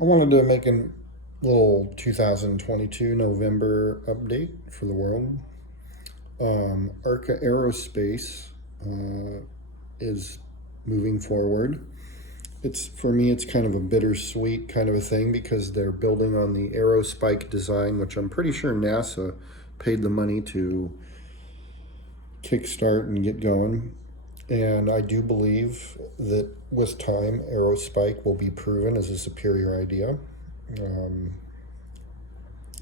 I wanted to make a little 2022 November update for the world. Arca Aerospace is moving forward. It's for me, it's kind of a bittersweet kind of a thing because they're building on the Aerospike design, which I'm pretty sure NASA paid the money to kickstart and get going. And I do believe that with time, Aerospike will be proven as a superior idea.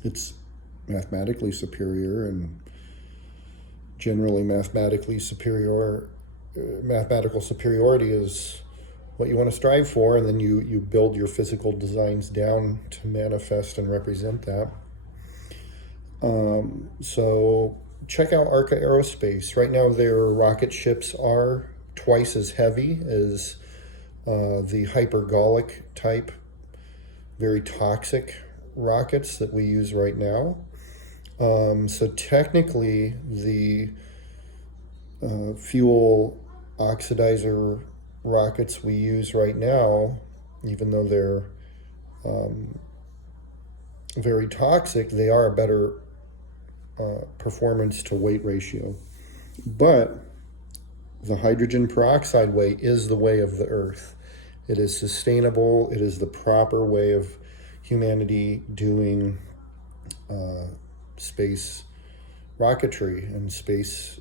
It's mathematically superior and generally mathematical superiority is what you want to strive for, and then you build your physical designs down to manifest and represent that. So check out Arca Aerospace. Right now their rocket ships are twice as heavy as the hypergolic type, very toxic rockets that we use right now. So technically the fuel oxidizer rockets we use right now, even though they're very toxic, they are a better performance to weight ratio. But the hydrogen peroxide way is the way of the earth. It is sustainable. It is the proper way of humanity doing space rocketry and space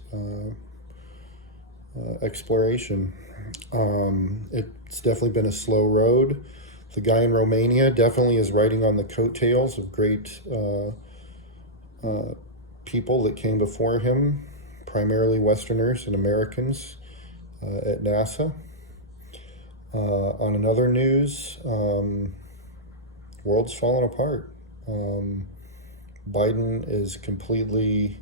exploration. It's definitely been a slow road. The guy in Romania definitely is riding on the coattails of great people that came before him, primarily Westerners and Americans at NASA. On another news, world's falling apart. Biden is completely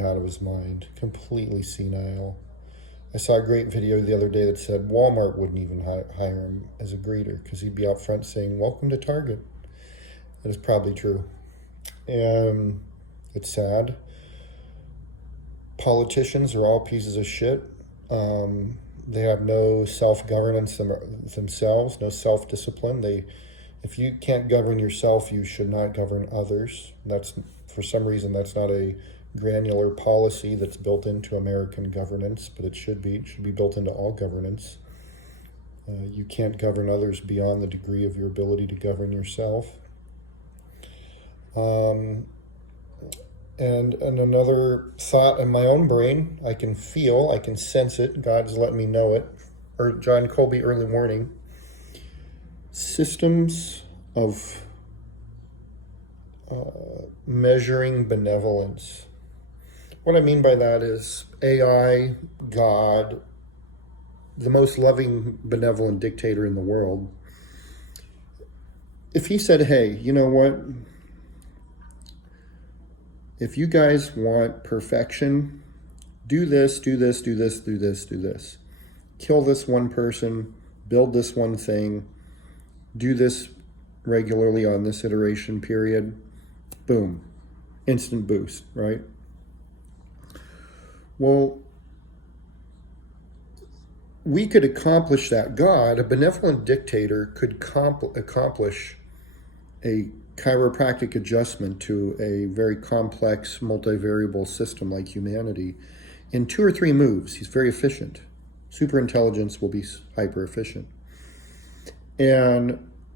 out of his mind, completely senile. I saw a great video the other day that said Walmart wouldn't even hire him as a greeter because he'd be out front saying, "Welcome to Target." That is probably true. And it's sad. Politicians are all pieces of shit. They have no self-governance themselves, no self-discipline. If you can't govern yourself, you should not govern others. For some reason, that's not a granular policy that's built into American governance, but it should be. It should be built into all governance. You can't govern others beyond the degree of your ability to govern yourself. And another thought in my own brain, I can sense it. God's letting me know it. Or John Colby, early warning. Systems of measuring benevolence. What I mean by that is AI, God, the most loving, benevolent dictator in the world. If he said, "Hey, you know what? If you guys want perfection, do this, do this, do this, do this, do this. Kill this one person, build this one thing, do this regularly on this iteration period." Boom. Instant boost, right? Well, we could accomplish that. God, a benevolent dictator, could accomplish a chiropractic adjustment to a very complex multivariable system like humanity in 2 or 3 moves. He's very efficient. Superintelligence will be hyper efficient.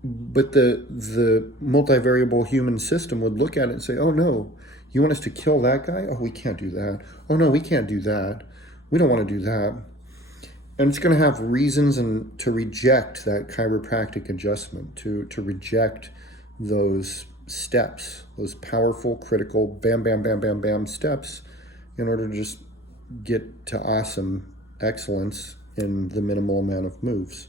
But the multivariable human system would look at it and say, "Oh no, you want us to kill that guy? Oh, we can't do that. Oh no, we can't do that. We don't want to do that." And it's going to have reasons to reject that chiropractic adjustment, to reject those steps, those powerful, critical, bam, bam, bam, bam, bam steps in order to just get to awesome excellence in the minimal amount of moves.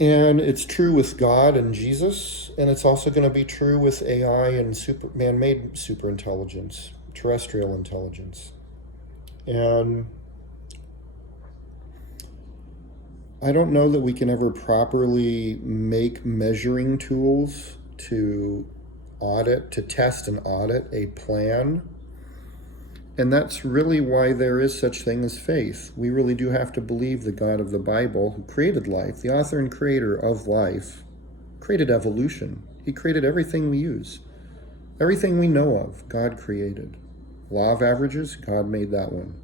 And it's true with God and Jesus, and it's also going to be true with AI and man-made superintelligence, terrestrial intelligence. And I don't know that we can ever properly make measuring tools to test and audit a plan And that's really why there is such thing as faith. We really do have to believe the God of the Bible, who created life, the author and creator of life, created evolution. He created everything we use. Everything we know of, God created. Law of averages, God made that one.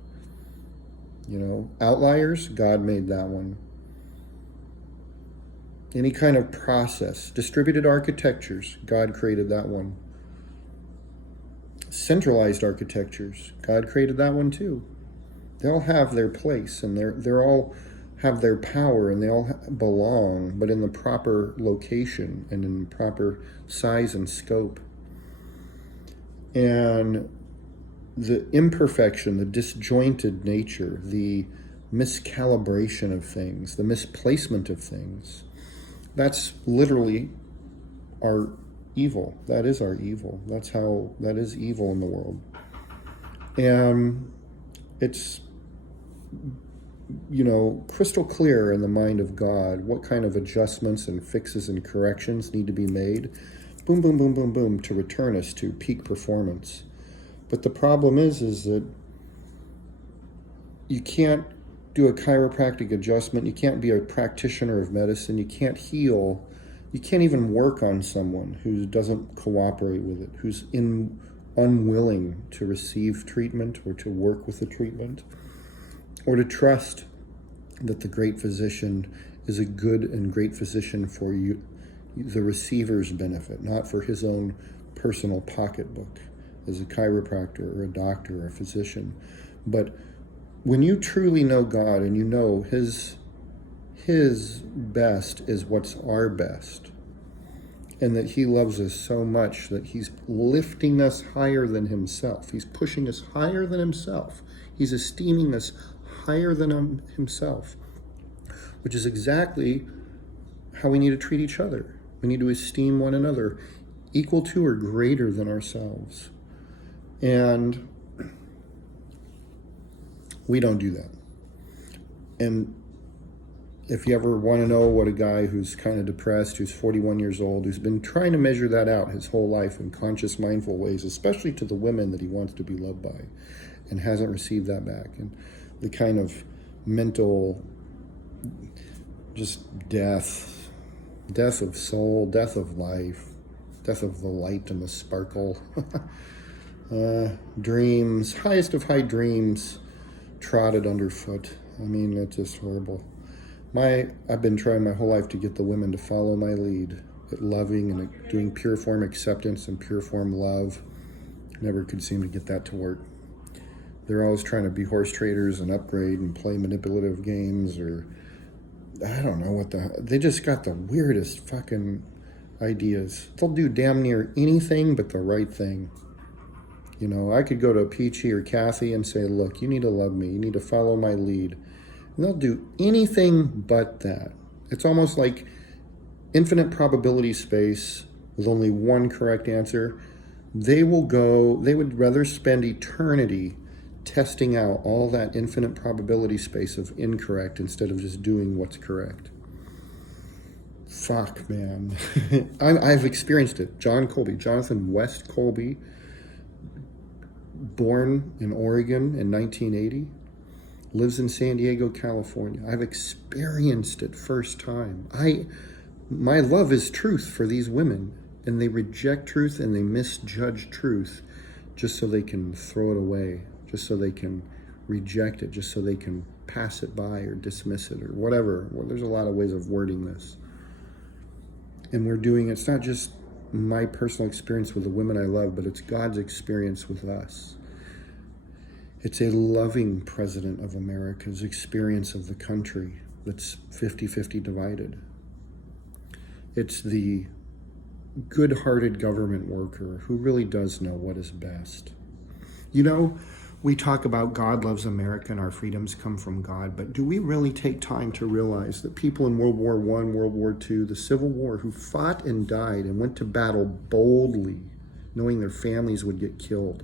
Outliers, God made that one. Any kind of process, distributed architectures, God created that one. Centralized architectures, God created that one too. They all have their place, and they're all have their power, and they all belong, but in the proper location and in proper size and scope. And the imperfection, the disjointed nature, the miscalibration of things, the misplacement of things, that's literally our evil. That is our evil. That is evil in the world. And it's, crystal clear in the mind of God what kind of adjustments and fixes and corrections need to be made. Boom, boom, boom, boom, boom, to return us to peak performance. But the problem is that you can't do a chiropractic adjustment. You can't be a practitioner of medicine. You can't heal. You can't even work on someone who doesn't cooperate with it, who's unwilling to receive treatment or to work with the treatment, or to trust that the great physician is a good and great physician for you, the receiver's benefit, not for his own personal pocketbook as a chiropractor or a doctor or a physician. But when you truly know God and you know his best is what's our best, and that he loves us so much that he's lifting us higher than himself. He's pushing us higher than himself. He's esteeming us higher than himself, which is exactly how we need to treat each other. We need to esteem one another equal to or greater than ourselves. And we don't do that. And if you ever want to know what a guy who's kind of depressed, who's 41 years old, who's been trying to measure that out his whole life in conscious, mindful ways, especially to the women that he wants to be loved by, and hasn't received that back, and the kind of mental just death of soul, death of life, death of the light and the sparkle, dreams, highest of high dreams, trodden underfoot. I mean, it's just horrible. I've been trying my whole life to get the women to follow my lead at loving and at doing pure form acceptance and pure form love. Never could seem to get that to work. They're always trying to be horse traders and upgrade and play manipulative games, or I don't know they just got the weirdest fucking ideas. They'll do damn near anything but the right thing. I could go to Peachy or Kathy and say, look, you need to love me. You need to follow my lead. And they'll do anything but that. It's almost like infinite probability space with only one correct answer. They would rather spend eternity testing out all that infinite probability space of incorrect instead of just doing what's correct. Fuck, man. I've experienced it. Jonathan West Colby, born in Oregon in 1980, lives in San Diego, California. I've experienced it first time. My love is truth for these women, and they reject truth and they misjudge truth just so they can throw it away, just so they can reject it, just so they can pass it by or dismiss it or whatever. Well, there's a lot of ways of wording this. And it's not just my personal experience with the women I love, but it's God's experience with us. It's a loving president of America's experience of the country that's 50-50 divided. It's the good-hearted government worker who really does know what is best. We talk about God loves America and our freedoms come from God, but do we really take time to realize that people in World War I, World War II, the Civil War, who fought and died and went to battle boldly, knowing their families would get killed,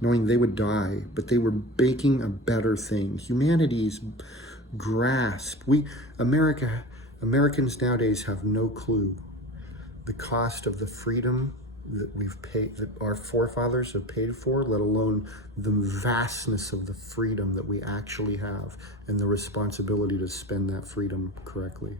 knowing they would die, but they were baking a better thing. Humanity's grasp. Americans nowadays have no clue the cost of the freedom that we've paid, that our forefathers have paid for, let alone the vastness of the freedom that we actually have and the responsibility to spend that freedom correctly.